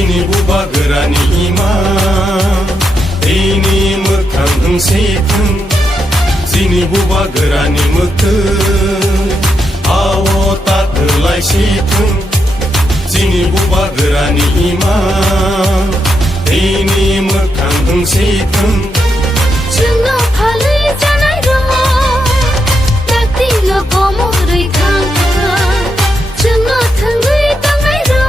Sini buba gerani ima Ini mekang seiteng Sini buba gerani meke Awo tak terlai seiteng Sini buba gerani ima Ini mekang seiteng Jungo phalai janai ro Takti lo komo roi thang Jungo thangai tangai ro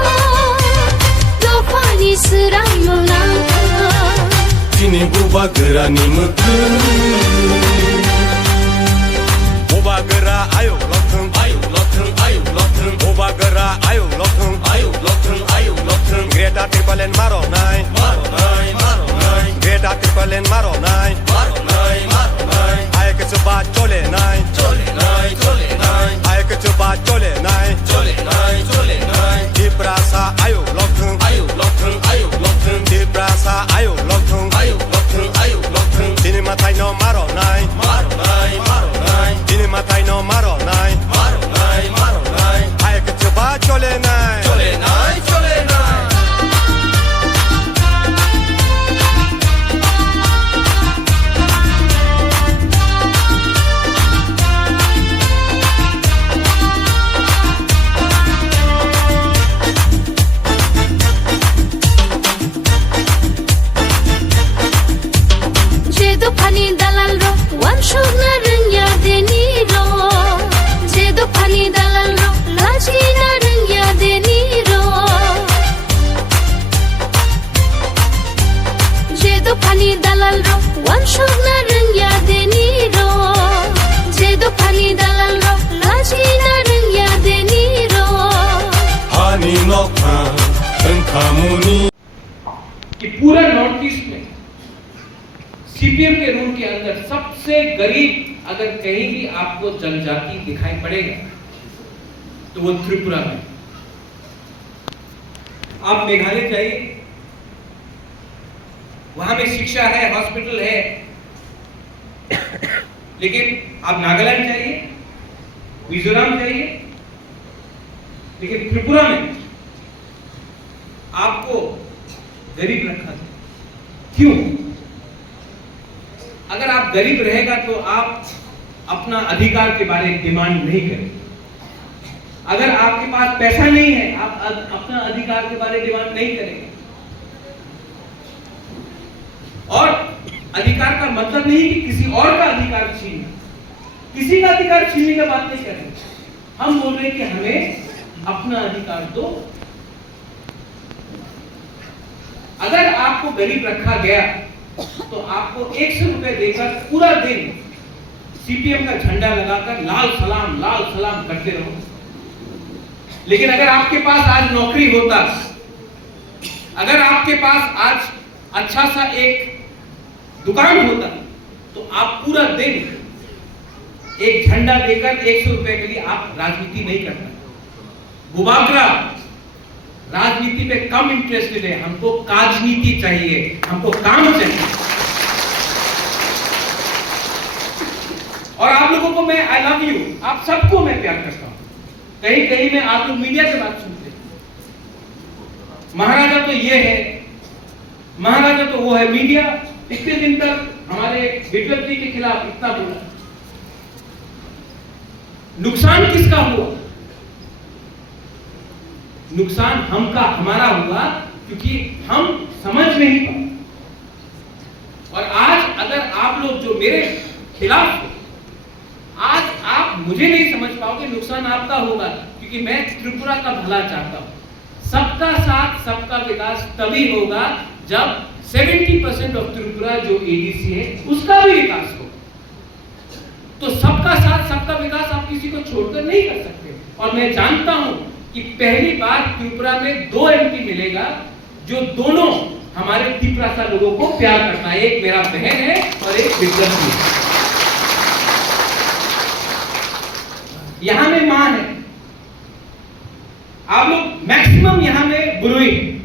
Lo pani serai lo lang Sini buba gerani meke Buba gera ayo lotheng Buba gera ayo lotheng Greta Thunberg maro nai Greta Thunberg maro nai Ayo ke coba chole nai Ayo ke coba chole nai Di prasa ayo lotheng Di prasa ayo lotheng Dini matai no maro nai Dini matai no maro nai Ayo ke coba chole nai Jedo pani dalal ro wan shogna rangya deni ro Jedo pani dalal ro laji na rangya deni ro Jedo pani dalal ro wan shogna rangya deni ro Jedo pani dalal ro laji na rangya deni ro Hani nokha Tengkamuni कि पूरा north east में CPM के rule के अंदर सबसे गरीब अगर कहीं भी आपको जनजाति दिखाई पड़ेगा तो वो त्रिपुरा में। आप मेघालय जाइए, वहां में शिक्षा है, हॉस्पिटल है, लेकिन आप नागालैंड जाइए, मिजोरम जाइए, लेकिन त्रिपुरा में आपको गरीब रखा है। क्यों? अगर आप गरीब रहेगा तो आप अपना अधिकार के बारे में डिमांड नहीं करेंगे। अगर आपके पास पैसा नहीं है, आप अपना अधिकार के बारे में डिमांड नहीं करेंगे। और अधिकार का मतलब नहीं कि किसी और का अधिकार छीनना, किसी का अधिकार छीनने की बात नहीं करेंगे। हम बोल रहे हैं कि हमें अपना अधिकार दो। अगर आपको गरीब रखा गया तो आपको 100 रुपए देकर पूरा दिन सीपीएम का झंडा लगाकर लाल सलाम करते रहो। लेकिन अगर आपके पास आज नौकरी होता, अगर आपके पास आज अच्छा सा एक दुकान होता, तो आप पूरा दिन एक झंडा देकर 100 रुपए के लिए आप राजनीति नहीं करते। बुबागरा राजनीति पे कम इंटरेस्टेड है, हमको काजनीति चाहिए, हमको काम चाहिए। और आप लोगों को मैं आई लव यू, आप सबको मैं प्यार करता हूं। कहीं कहीं में आप लोग मीडिया से बात सुनते हैं, महाराजा तो ये है, महाराजा तो वो है। मीडिया इतने दिन तक हमारे विप्लव जी के खिलाफ इतना बोला, नुकसान किसका हुआ? नुकसान हमारा हुआ क्योंकि हम समझ नहीं पाए। और आज अगर आप लोग जो मेरे खिलाफ हो, आज आप मुझे नहीं समझ पाओगे, नुकसान आपका होगा, क्योंकि मैं त्रिपुरा का भला चाहता हूं। सबका साथ सबका विकास तभी होगा जब 70% ऑफ त्रिपुरा जो एडीसी है उसका भी विकास हो। तो सबका साथ सबका विकास आप किसी को छोड़कर नहीं कर सकते। और मैं जानता हूं कि पहली बार त्रिपुरा में 2 एमपी मिलेगा जो दोनों हमारे त्रिपुरा लोगों को प्यार करता है। एक मेरा बहन है और एक विप्लव जी है। यहां में मां है, आप लोग मैक्सिमम यहां में बुरुई है।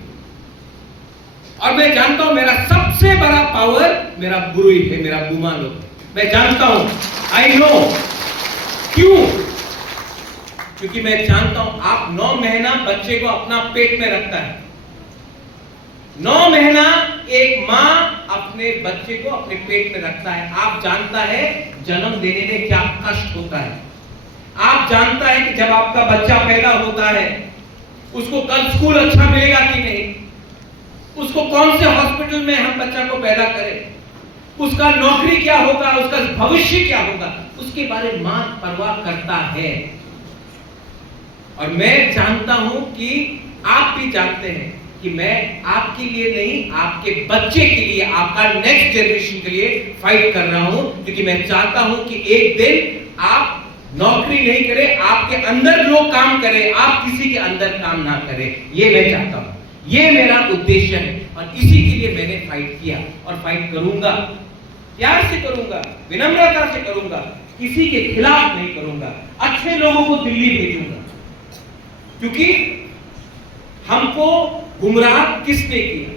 और मैं जानता हूं मेरा सबसे बड़ा पावर मेरा बुरुई है, मेरा बुमा लोग। मैं जानता हूं, आई नो। क्यों? क्योंकि मैं जानता हूं आप 9 महीना बच्चे को अपना पेट में रखता है। 9 महीना एक माँ अपने बच्चे को अपने पेट में रखता है। आप जानता है जन्म देने में क्या कष्ट होता है। आप जानता है कि जब आपका बच्चा पैदा होता है उसको कल स्कूल अच्छा मिलेगा कि नहीं, उसको कौन से हॉस्पिटल में हम बच्चा को पैदा करें, उसका नौकरी क्या होगा, उसका भविष्य क्या होगा, उसके बारे में मां परवाह करता है। और मैं जानता हूं कि आप भी जानते हैं कि मैं आपके लिए नहीं, आपके बच्चे के लिए, आपका नेक्स्ट जनरेशन के लिए फाइट कर रहा हूं, क्योंकि मैं चाहता हूं कि एक दिन आप नौकरी नहीं करें, आपके अंदर लोग काम करें, आप किसी के अंदर काम ना करें। ये मैं चाहता हूं, ये मेरा उद्देश्य है और इसी के लिए मैंने फाइट किया और फाइट करूंगा। प्यार से करूंगा, विनम्रता से करूंगा, किसी के खिलाफ नहीं करूंगा। अच्छे लोगों को दिल्ली भेजूंगा, क्योंकि हमको गुमराह किसने किया?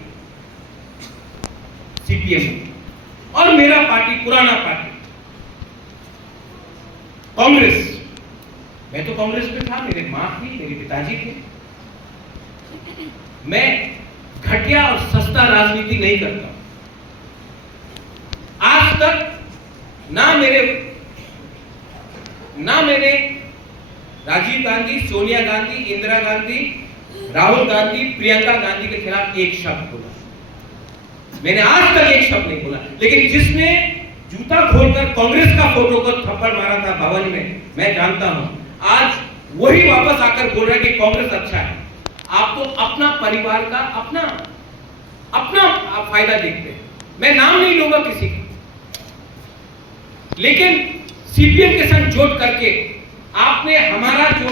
सीपीएम और मेरा पार्टी, पुराना पार्टी कांग्रेस। मैं तो कांग्रेस में था, मेरे मां थी, मेरे पिताजी थे। मैं घटिया और सस्ता राजनीति नहीं करता। आज तक ना मैंने राजीव गांधी, सोनिया गांधी, इंदिरा गांधी, राहुल गांधी, प्रियंका गांधी के खिलाफ एक शब्द बोला। मैंने आज तक एक शब्द नहीं बोला। लेकिन जिसने जूता खोलकर कांग्रेस का फोटो को थप्पड़ मारा था भवन में, मैं जानता हूं आज वही वापस आकर बोल रहा है कि कांग्रेस अच्छा है। आप तो अपना परिवार का अपना फायदा देखते हैं। मैं नाम नहीं लूंगा किसी का, लेकिन सीपीएम के संग जोड़ करके आपने हमारा जो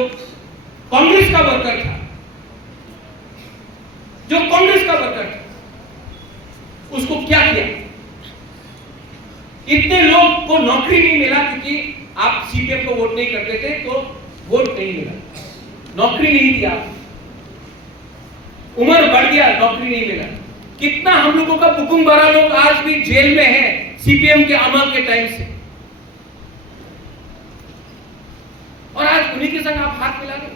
कांग्रेस का वर्कर था, उसको क्या किया? इतने लोग को नौकरी नहीं मिला क्योंकि आप सीपीएम को वोट नहीं करते थे, तो वोट नहीं मिला, नौकरी नहीं दिया, उम्र बढ़ गया, नौकरी नहीं मिला। कितना हम लोगों का बुकुम भरा लोग आज भी जेल में है सीपीएम के अमल के टाइम से, और आज उन्हीं के संग आप हाथ मिला गए।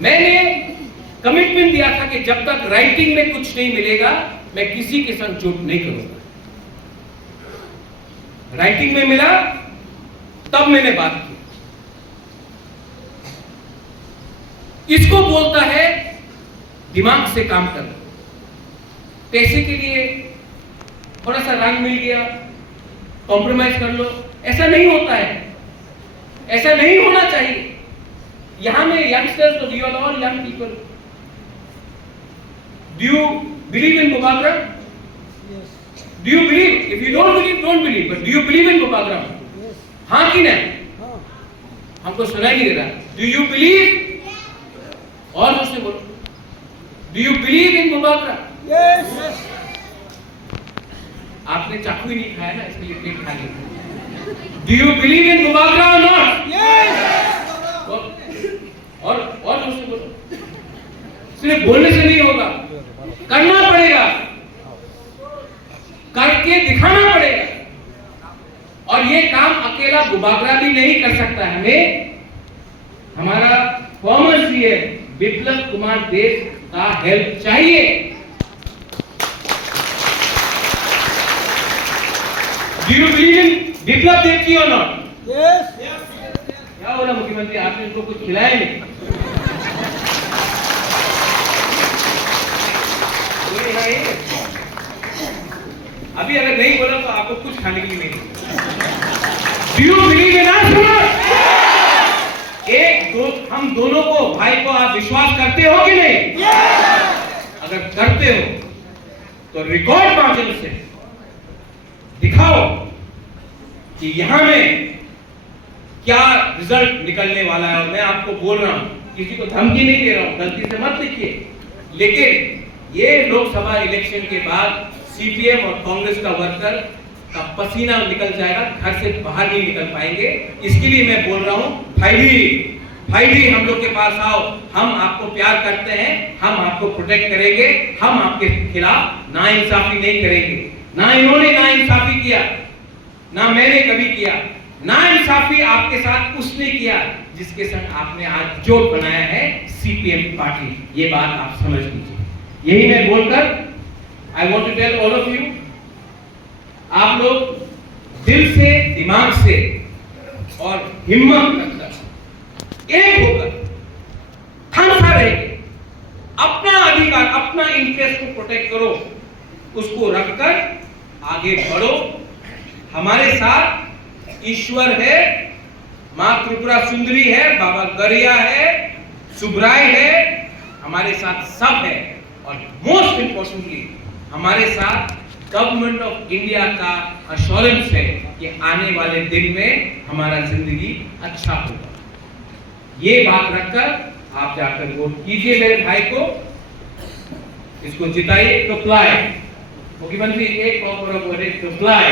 मैंने कमिटमेंट दिया था कि जब तक राइटिंग में कुछ नहीं मिलेगा मैं किसी के संग झूठ नहीं करूंगा। राइटिंग में मिला तब मैंने बात की। इसको बोलता है दिमाग से काम करना। पैसे के लिए थोड़ा सा रंग मिल गया, कॉम्प्रोमाइज कर लो, ऐसा नहीं होता है, ऐसा नहीं होना चाहिए। यहां में youngsters, we are all young people. Do you believe in Bobagram? Yes. Do you believe? If you don't believe, don't believe. But do you believe in Bobagram? Yes. हाँ कि नहीं? हाँ. हमको सुनाई नहीं दे रहा. Do you believe? और दूसरे बोलो. Do you believe in Bobagram? Yes. Yes. आपने चाकू ही नहीं खाया ना, इसलिए पेट खा लिया. Do you believe in Bobagram or not? Yes. और दूसरे बोलो. सिर्फ बोलने से नहीं होगा, करना पड़ेगा, करके दिखाना पड़ेगा। और ये काम अकेला बुबागरा भी नहीं कर सकता है, हमें हमारा फॉर्मर सीएम बिप्लब कुमार देव का हेल्प चाहिए। Do you believe in Biplab Dev ji और नॉट? Yes. क्या बोला मुख्यमंत्री, आपने उनको कुछ खिलाया नहीं? अभी अगर नहीं बोला तो आपको कुछ खाने के लिए नहीं। Do you believe in us? हम दोनों को, भाई को आप विश्वास करते हो कि नहीं? अगर करते हो तो रिकॉर्ड माध्यम से दिखाओ कि यहां में क्या रिजल्ट निकलने वाला है। और मैं आपको बोल रहा हूं, किसी को धमकी नहीं दे रहा हूं, गलती से मत लिखिए, लेकिन ये लोकसभा इलेक्शन के बाद सीपीएम और कांग्रेस का वर्कर का पसीना निकल जाएगा, घर से बाहर नहीं निकल पाएंगे। इसके लिए मैं बोल रहा हूं, भाई भी हम लोग के पास आओ, हम आपको प्यार करते हैं, हम आपको प्रोटेक्ट करेंगे, हम आपके खिलाफ नाइंसाफी नहीं करेंगे। ना इन्होंने नाइंसाफी किया, ना मैंने कभी किया। नाइंसाफी आपके साथ उसने किया जिसके संग आपने आज जोड़ बनाया है, सीपीएम पार्टी। ये बात आप समझ लीजिए। यही मैं बोलकर I want to tell all of you, आप लोग दिल से, दिमाग से और हिम्मत रखकर एक होकर ठानसा रहे, अपना अधिकार, अपना इंटरेस्ट को प्रोटेक्ट करो, उसको रखकर आगे बढ़ो। हमारे साथ ईश्वर है, मां त्रिपुरा सुंदरी है, बाबा गरिया है, सुब्राय है, हमारे साथ सब है। और मोस्ट इंपॉर्टेंटली हमारे साथ गवर्नमेंट ऑफ इंडिया का अश्योरेंस है कि आने वाले दिन में हमारा जिंदगी अच्छा होगा। ये बात रखकर आप जाकर वोट कीजिए मेरे भाई को, इसको जिताइए। तो प्लाई मुख्यमंत्री एक और बोले तो प्लाई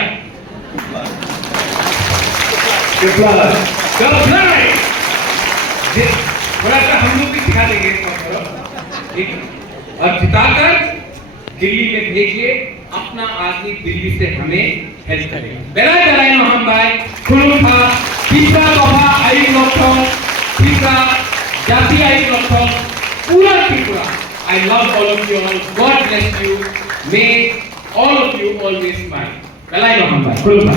थोड़ा सा हम लोग भी सिखा देंगे, ठीक, और जिताकर दिल्ली में भेजिए, अपना आदमी दिल्ली से हमें हेल्प करेगा। बेलाय बेलाय नो हम भाई खुलुखा तीसरा बाबा आई लोगों तीसरा जाति आई लोगों पूरा Tripura. I love all of you all. God bless you. May all of you always smile. बेलाय नो हम भाई खुलुखा।